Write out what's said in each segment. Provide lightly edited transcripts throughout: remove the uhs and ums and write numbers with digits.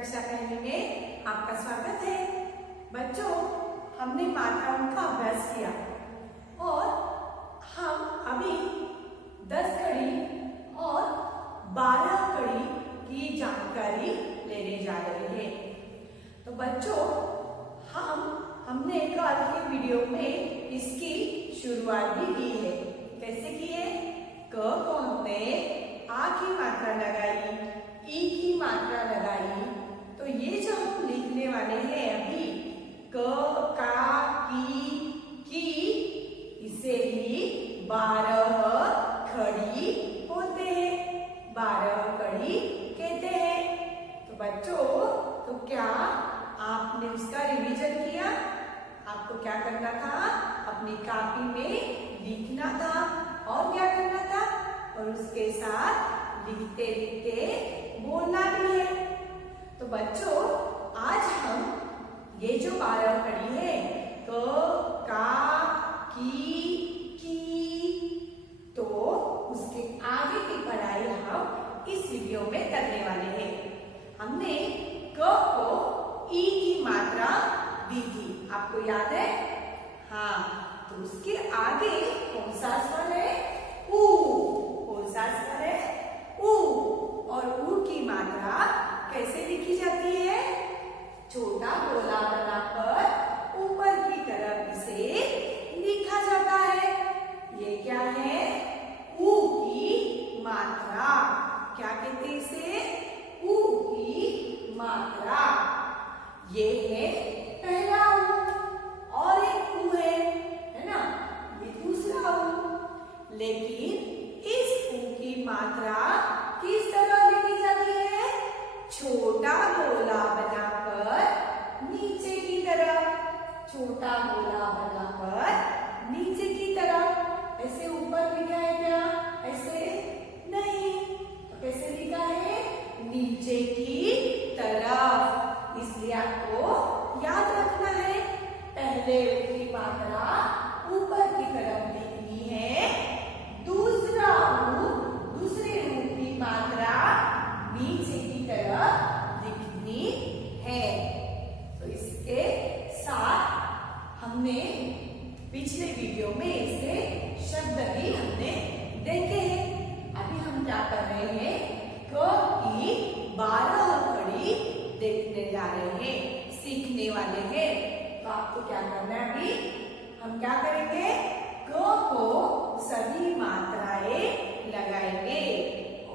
कक्षा पहली में आपका स्वागत है। बच्चों, हमने मात्राओं का अभ्यास किया और हम अभी 10 कड़ी और 12 कड़ी की जानकारी लेने जा रहे हैं। तो बच्चों, हमने कल के वीडियो में इसकी शुरुआत भी की है। कैसे की है? क को हमने आ की मात्रा लगाई, ई की मात्रा लगाई। तो ये जो हम लिखने वाले हैं अभी क, का, की, इसे ही 12 खड़ी होते हैं, 12 कड़ी कहते हैं। तो बच्चों, तो क्या आपने उसका रिवीजन किया? आपको क्या करना था? अपनी कॉपी में लिखना था और क्या करना था? और उसके साथ लिखते लिखते बोलना भी है। तो बच्चों, आज हम ये जो 12 कड़ी है क, का, की, तो उसके आगे की पढ़ाई हम इस वीडियो में करने वाले हैं। हमने क को ई की मात्रा दी थी, आपको याद है? हाँ, तो उसके आगे कौन सा स्वर है? ऊ। कौन सा स्वर है? ऊ। और ऊ की मात्रा कैसे लिखी जाती है? छोटा गोला बनाकर ऊपर की तरफ इसे लिखा जाता है। ये क्या है? ऊ की मात्रा। क्या कहते हैं इसे? ऊ की मात्रा। ये है पहला ऊ और एक ऊ है ना? ये दूसरा ऊ। लेकिन इस ऊ की मात्रा किस तरह लिखी जाती है? छोटा गोला बनाकर नीचे की तरफ, छोटा गोला बनाकर नीचे की तरफ। ऐसे ऊपर लिखा है क्या? ऐसे नहीं, तो कैसे लिखा है? नीचे की तरफ। इसलिए आपको याद रखना है, पहले ऊ की मात्रा ऊपर की तरफ लिखनी है, दूसरे ऊ की मात्रा नीचे की तरफ लिखनी है। तो इसके साथ हमने पिछले वीडियो में इसके शब्द भी हमने देखे हैं। अभी हम क्या कर रहे हैं? क की 12 कड़ी देखने जा रहे हैं, सीखने वाले हैं। तो आपको क्या करना है? अभी हम क्या करेंगे? क को सभी मात्राएं लगाएंगे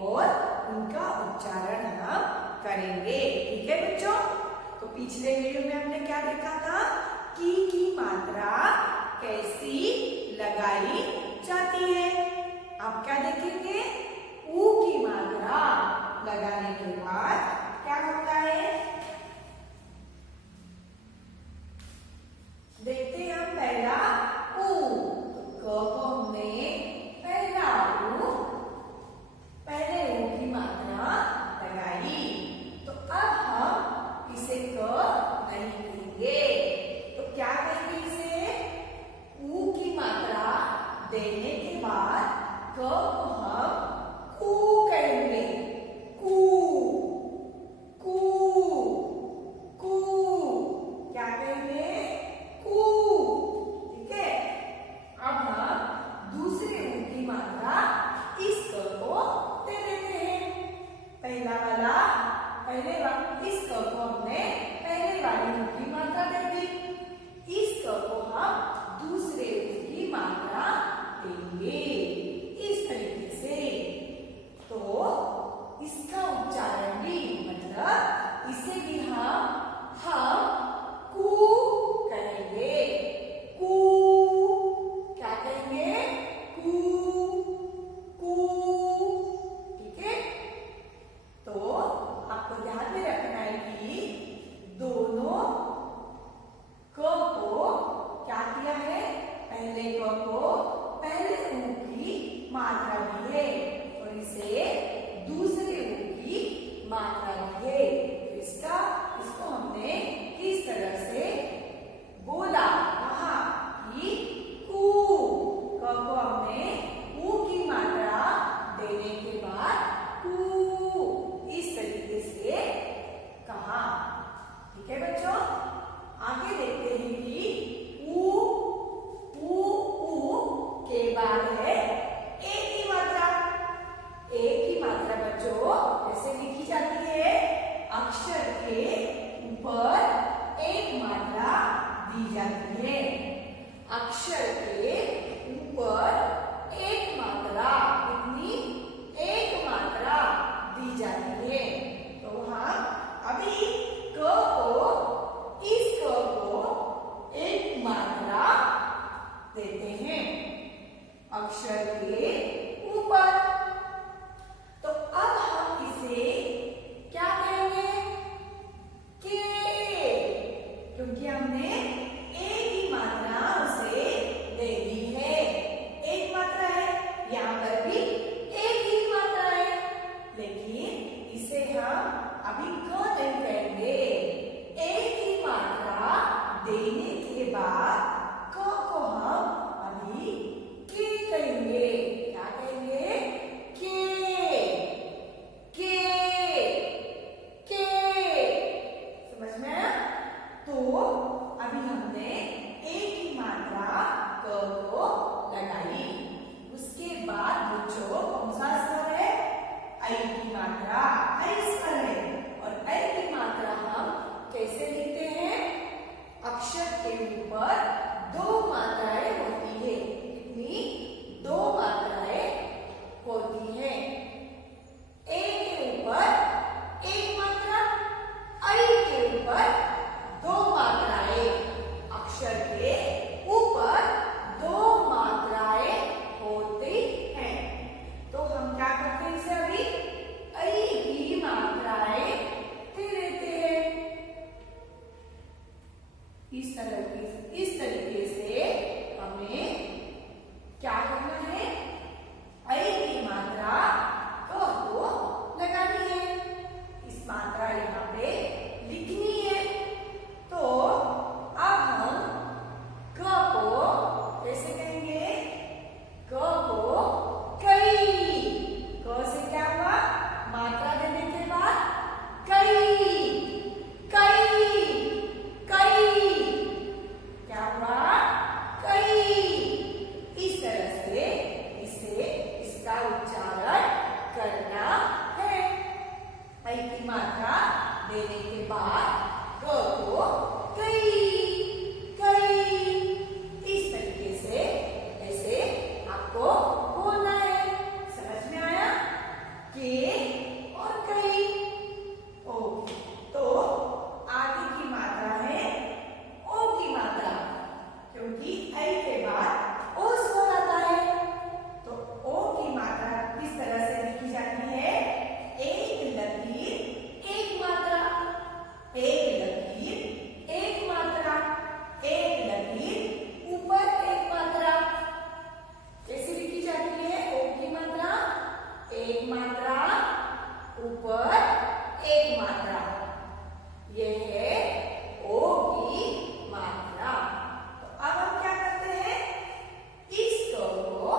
और उनका उच्चारण हम करेंगे। ठीक है बच्चों? तो पिछले वीडियो में हमने क्या देखा था? की मात्रा कैसी लगाई जाती है। आप क्या देखेंगे? ऊ की मात्रा लगाने के बाद क्या होता है? देखते हैं हम पहला ऊ। क को हमने पहला ऊ, पहले ऊ की मात्रा लगाई। तो अब हम इसे क नहीं कहेंगे, तो क्या कहेंगे इसे? ऊ की मात्रा देने के बाद क को हम कू कहेंगे। कू, कू, कू। क्या कहेंगे? कू। ठीक है? अब हम दूसरे ऊ की मात्रा इस क को दे देते हैं। पहले इस क को हमने पहले वाली ऊ की मात्रा दे दी, इस क को हम दूसरे ऊ की मात्रा देंगे इस तरीके से। तो इसका उच्चारण भी, मतलब इसे भी हम कू कहेंगे। कू। क्या कहेंगे? कू, कू। ठीक है? तो आपको ध्यान में रखना है कि दोनों जाती है। तो हम अभी क को, इस क को एक मात्रा देते हैं अक्षर के ऊपर। तो अब हम इसे क्या कहेंगे? के, क्योंकि हमने एक ही मात्रा उसे दे दी है। एक मात्रा है, यहाँ पर भी एक ही मात्रा है, लेकिन इसे हम अभी क नहीं कहेंगे। एक ही मात्रा देने के बाद क को हम अभी के कहेंगे। क्या कहेंगे? के। समझ में आया? तो अभी हमने एक ही मात्रा क को लगाई। उसके बाद बच्चों कौन सा स्वर है? ऐ की मात्रा, ऐ स्वर है। और ऐ की मात्रा हम कैसे लिखते हैं? अक्षर के ऊपर दो मात्राएं होती है। कितनी? दो मात्राएं होती हैं। ए के ऊपर एक मात्रा, ऐ के ऊपर दो मात्राएं। अक्षर के ऊपर दो मात्राएं होती हैं। तो हम क्या करते हैं? इसे अभी ऐ की मात्राएं दे देते हैं। इस तरीके से हमें क्या करना है? ऐ की मात्रा क को लगानी है। इस मात्रा यहाँ पे लिखनी है। तो अब हम क को कैसे कहेंगे? क को कई। क से क्या हुआ? मात्रा देने के बाद कई, कई, कई। क्या हुआ? कई। इस तरह से इसका उच्चारण करना है। ऐ की मात्रा देने के बाद क को कई, कई। इस तरीके से ऐसे आपको बोलना है। समझ में आया? के और कई। ओके, तो आगे की मात्रा है ओ की मात्रा, क्योंकि ऐ के बाद ओ स्वर आता है। तो ओ की मात्रा किस तरह से लिखी जाती है? एक लकीर, एक मात्रा, एक लकीर, एक मात्रा, एक लकीर, ऊपर एक मात्रा। कैसे लिखी जाती है? ओ की मात्रा, एक मात्रा, ऊपर एक मात्रा। यह है ओ की मात्रा। तो अब हम क्या करते हैं? इस क को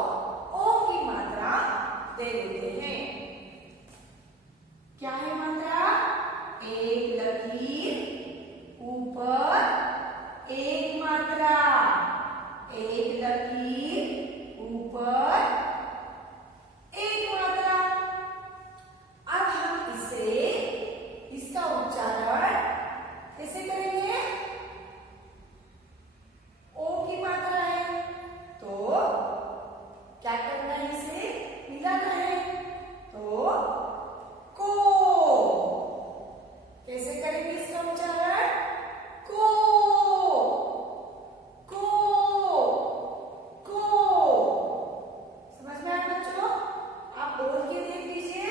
ओ की मात्रा दे देते हैं। क्या है मात्रा? एक लकीर, ऊपर एक मात्रा, एक लकीर, ऊपर एक मात्रा। अब हम इसका उच्चारण कैसे करेंगे? ओ की मात्रा है, तो क्या करना है? इसे मिलाना है। तो को। कैसे करेंगे इसका उच्चारण? को, को, को। समझ में आया बच्चों? आप बोल के देख लीजिए।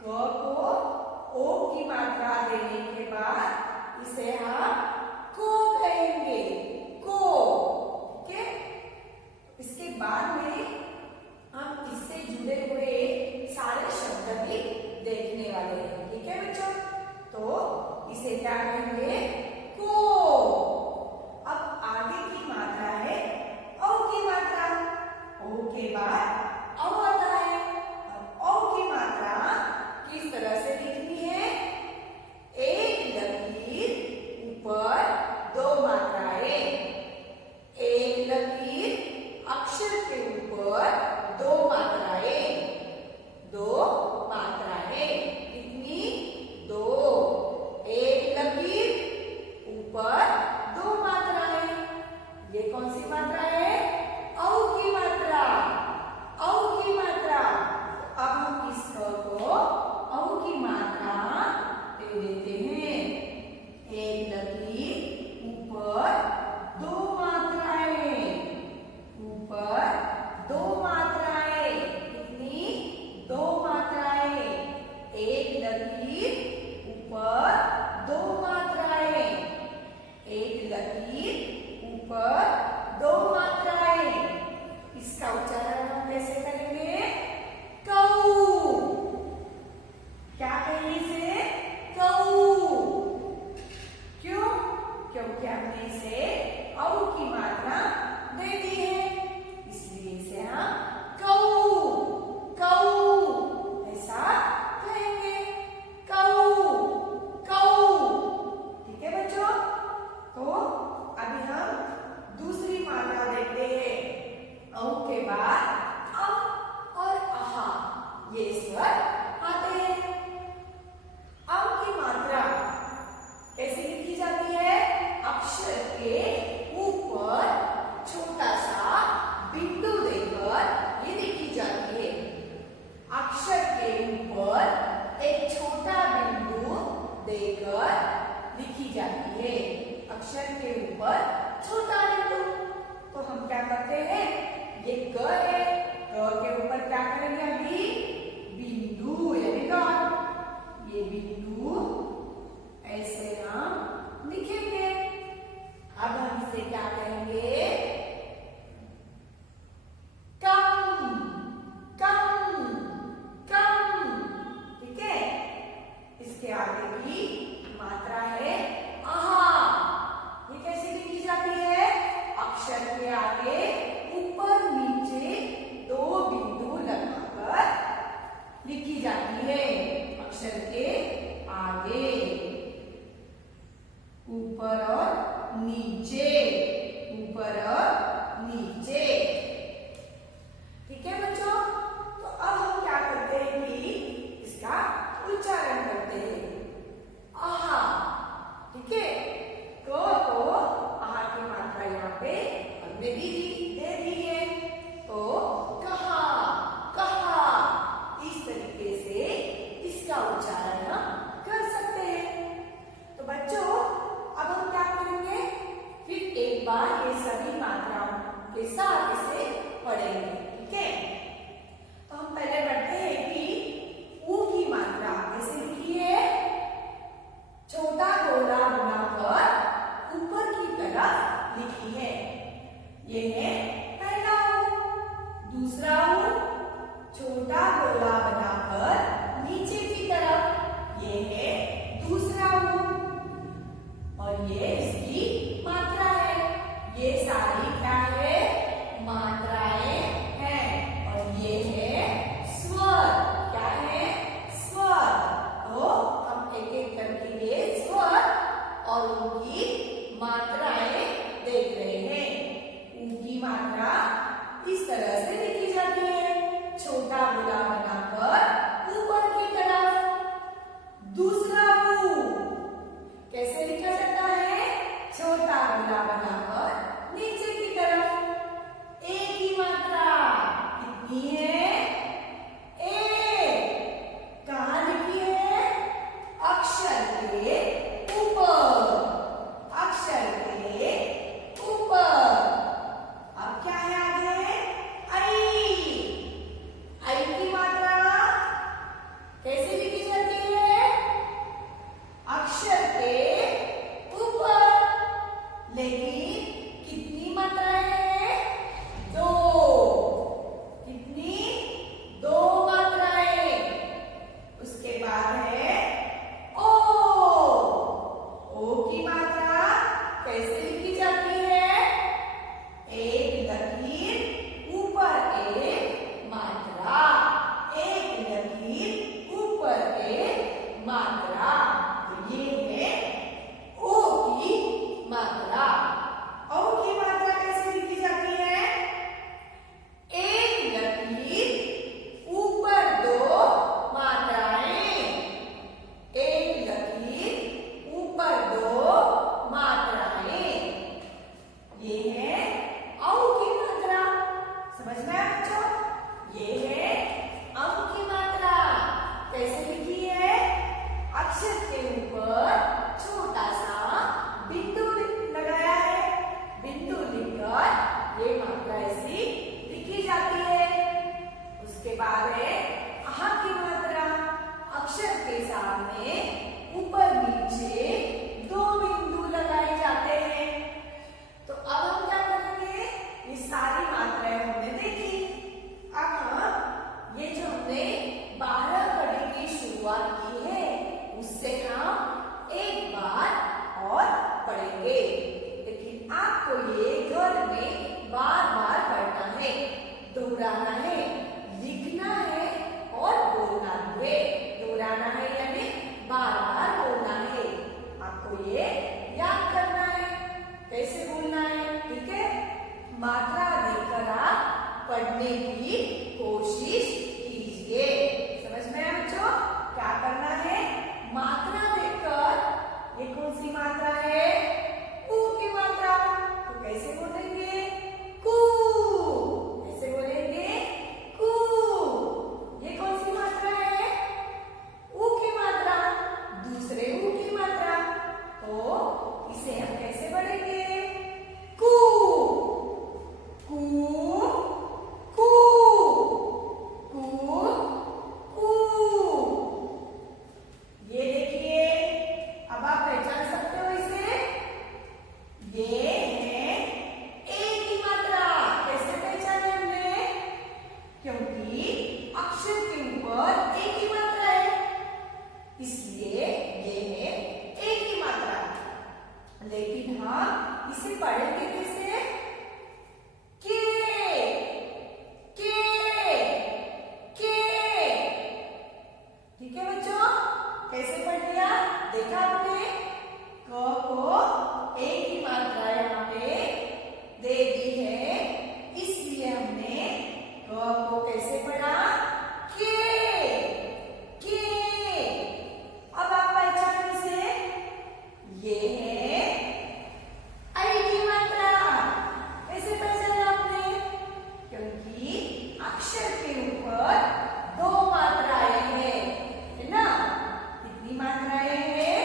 क को ओ की मात्रा देने के बाद इसे हम को कहेंगे। को, ठीक है? इसके बाद में हम इससे जुड़े हुए सारे शब्द भी देखने वाले हैं। ठीक है बच्चों? तो इसे क्या कहेंगे? को। अब आगे की मात्रा है औ की मात्रा। ओ के बाद औ आता है। अब औ की मात्रा किस तरह से लिखनी है? एक लकीर, ऊपर दो मात्राएं। एक लकीर, अक्षर के ऊपर दो मात्राएं, दो मात्राएं। कितनी? दो। एक लकीर, दो मात्राएं, एक लकीर ऊपर दो मात्राएं। इसका उच्चारण हम कैसे करेंगे? कऊ। क्या कहेंगे इसे? कऊ। क्यों? क्योंकि हमने इसे औ की मात्रा दे दी है, इसलिए इसे हम कऊ कऊ ऐसा कहेंगे। कऊ कऊ। ठीक है बच्चों? तो अभी हम दूसरी मात्रा देखते हैं। औ के बाद अ और अहा ये स्वर आते हैं। औ की मात्रा कैसे लिखी जाती है? अक्षर के ऊपर छोटा सा बिंदु देकर ये लिखी जाती है। अक्षर के ऊपर एक छोटा बिंदु देकर लिखी जाती है। अक्षर के ऊपर छोटा बिंदु। तो हम क्या करते हैं? ये क है, क के ऊपर क्या करेंगे अभी? बिंदु यानी डॉट। ये बिंदु ऐसे हम लिखेंगे। अब हम इसे क्या कहेंगे? कम कम कम। ठीक है? इसके आगे की मात्रा है आहा। ये कैसे लिखी जाती है? अक्षर के आगे ऊपर नीचे दो बिंदु लगाकर लिखी जाती है। अक्षर के आगे ऊपर और नीचे, ऊपर और नीचे। ठीक है बच्चों? तो अब हम क्या करते हैं कि इसका उच्चारण करते हैं। आहा। ठीक है? को आहा की मात्रा यहाँ पे हमने दे दी है। तो कहा कहा इस तरीके से इसका उच्चारण हम कर सकते हैं। तो बच्चों अब हम क्या करेंगे? फिर एक बार ये सभी मात्राओं के साथ इसे पढ़ेंगे। ठीक है? तो हम पहले पढ़ते हैं कि ऊ की मात्रा कैसे लिखी है? छोटा गोला बनाकर ऊपर की तरफ लिखी है। ये है पहला ऊ। दूसरा ऊ छोटा गोला बनाकर नीचे की तरफ, ये है दूसरा ऊ। और ये इसकी मात्रा है। ये सारी क्या है? मात्राएं हैं। और ये है स्वर। क्या है? स्वर। तो हम एक एक करके ये स्वर और उनकी मात्राएं देख रहे हैं। उनकी मात्रा इस तरह से लिखी जाती है। छोटा गोला बनाकर ऊपर की तरफ। दूसरा ऊ कैसे लिखा जाता है? छोटा गोला बनाकर नीचे की तरफ। ए की मात्रा कितनी है? ए। कहाँ लिखी है? अक्षर के ऊपर। अक्षर के ऊपर। अब क्या है आगे? आई। आई की मात्रा कैसे लिखी जाती है? अक्षर के ऊपर। लेकिन कितनी मात्राएं हैं? दो। कितनी? दो मात्राएं। उसके बाद है ओ। ओ की मात्रा कैसे लिखी जाती है? एक लकीर ऊपर एक मात्रा। एक लकीर ऊपर एक मात्रा। ये है ओ की मात्रा। ओ की मात्रा कैसे लिखी जाती है? एक लकीर ऊपर दो मात्राएं। एक लकीर ऊपर दो मात्राएं। ये है औ की मात्रा। समझ में आया बच्चों? ये है औ की मात्रा। कैसे लिखी है? अक्षर के ऊपर छोटा सा बिंदु लगाया है। बिंदु लिखकर ये मात्रा ऐसी लिखी जाती है। उसके बाद है आहा की मात्रा। अक्षर के सामने ऊपर नीचे बार बार बोलना है। आपको ये याद करना है, कैसे बोलना है, ठीक है। मात्रा देखकर आप पढ़ने की कोशिश कीजिए। समझ में आया बच्चों? क्या करना है? मात्रा देखकर, ये कौन सी मात्रा है? कू की मात्रा। तो कैसे बोलेंगे? कू। कैसे बोलेंगे? कू। ये कौन सी मात्रा है? ऊ की मात्रा। दूसरे ऊ की मात्रा। तो इसे हम कैसे पढ़ेंगे? कू। कू कू कू कू। ये देखिए, अब आप पहचान सकते हो इसे। ये है ए की मात्रा। कैसे पहचाने हमने? क्योंकि अक्षर के ऊपर ए की मात्रा है, इसलिए ये है ए की मात्रा। लेकिन हम इसे पढ़ेंगे कैसे? ठीक है बच्चों, कैसे पढ़ लिया? देखा आपने? क को ए की मात्रा यहाँ पे दे दी है, इसलिए हमने क को कैसे पढ़ा? के। अब आप पहचान इसे। ये है आई की मात्रा। कैसे पहचाना आपने? क्योंकि अक्षर के ऊपर दो मात्राएं हैं, है ना? कितनी मात्राएं हैं?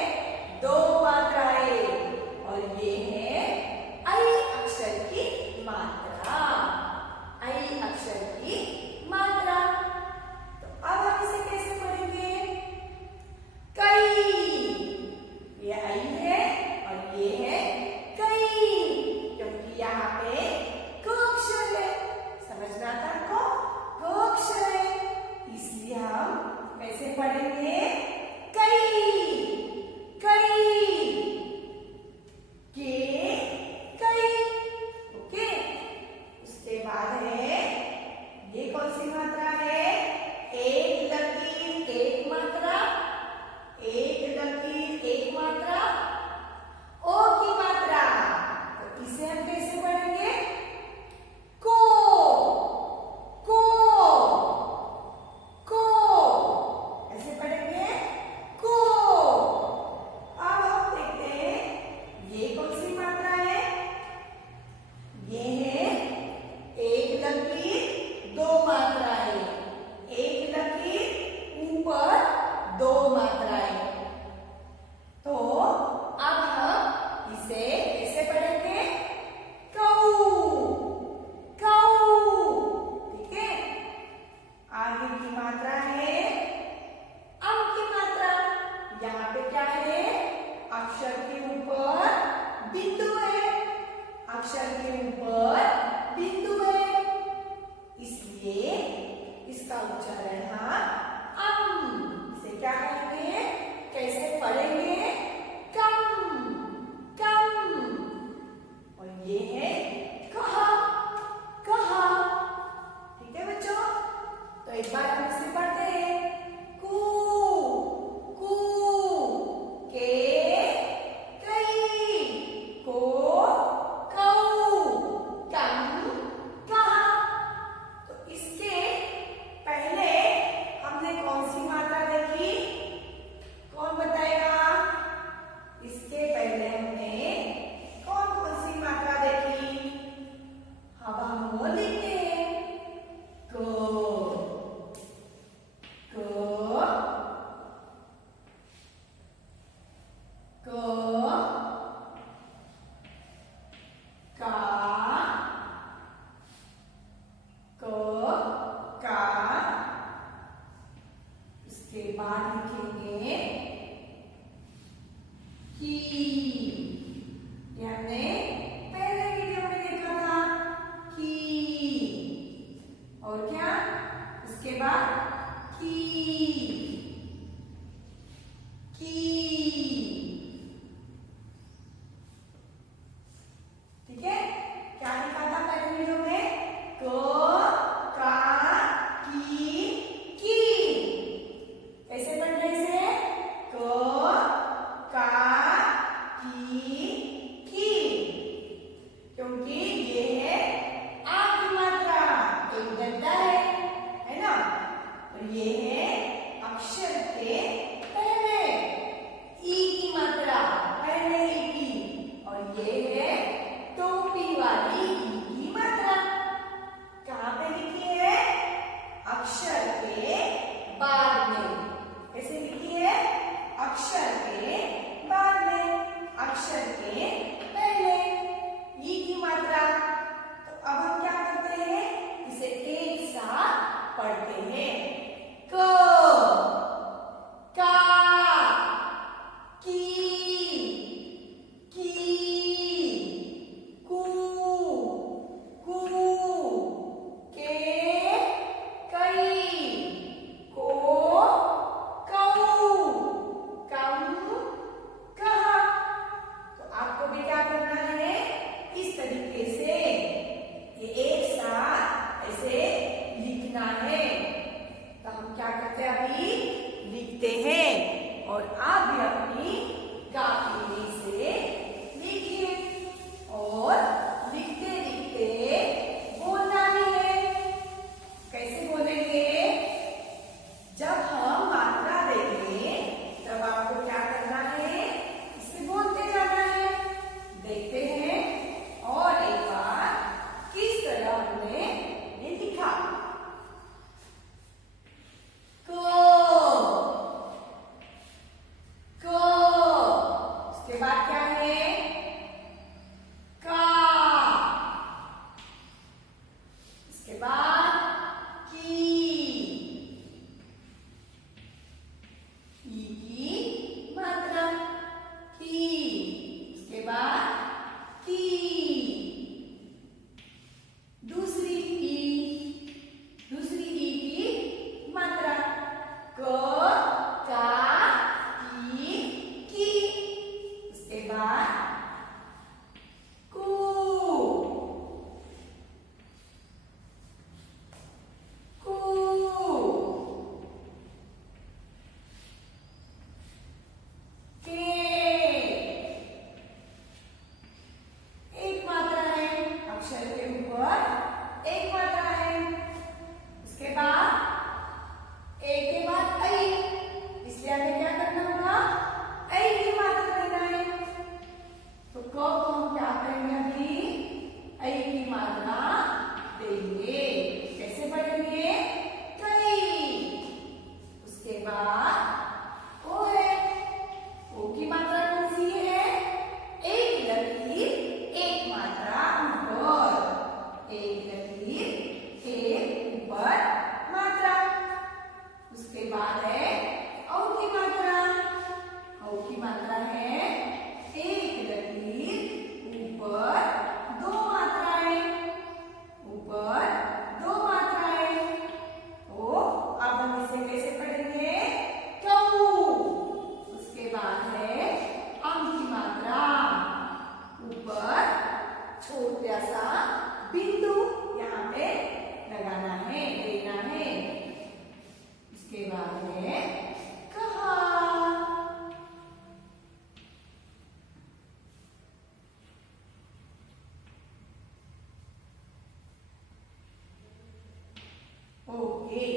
होंगे।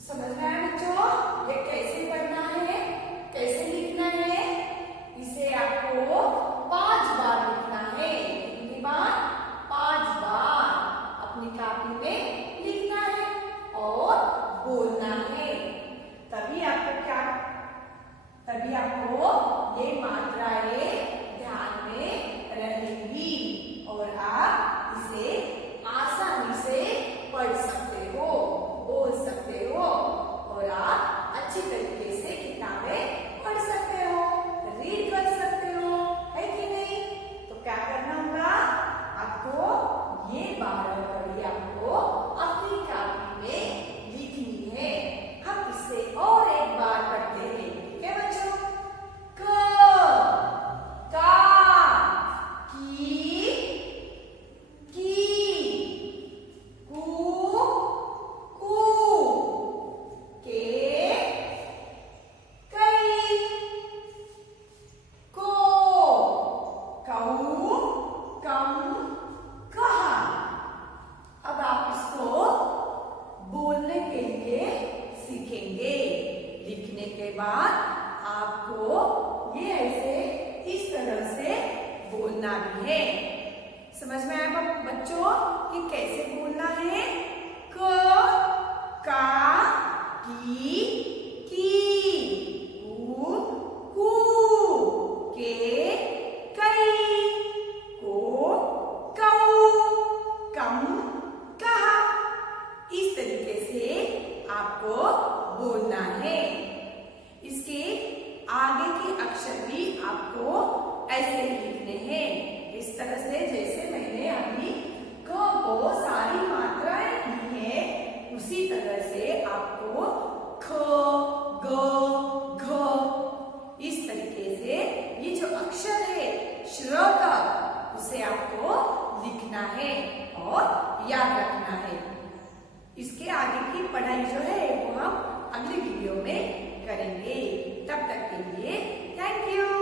समझ में आया बच्चों? ये कैसे पढ़ना है, कैसे लिखना है? इसे आपको 5 बार लिखना है। कितनी बार? 5 बार अपनी कॉपी में लिखना है और बोलना है। तभी आपको ये मात्राएं ध्यान में रहेंगी और आप इसे आसानी से पढ़ सकते हो, बोल सकते हो और आप अच्छी तरीके से किताबें पढ़ सकते हो, रीड कर सकते हो, है कि नहीं? तो क्या करना होगा आपको? ये 12 कड़ी आपको अपनी कॉपी में लिखनी है। हम इसे और एक बार पढ़ते हैं, ठीक है बच्चों? क, का, की, कू, के, कई, को, कऊ, कम, कहा। अब आप इसको बोलने के लिए सीखेंगे। लिखने के बाद आपको ये ऐसे इस तरह से बोलना भी है। समझ में आया बच्चों कि कैसे बोलना है? क, का, की, कू, के, कई, को, कऊ, कम, कहा। इस तरीके से आपको बोलना है। इसके आगे के अक्षर भी आपको ऐसे ही लिखने हैं, इस तरह से जैसे मैंने अभी क को सारी मात्राएं ली है, उसी तरह से आपको ख, ग, घ, इस तरीके से ये जो अक्षर है श्र का, उसे आपको लिखना है और याद रखना है। इसके आगे की पढ़ाई जो है वो हम अगली वीडियो में करेंगे। तब तक के लिए थैंक यू।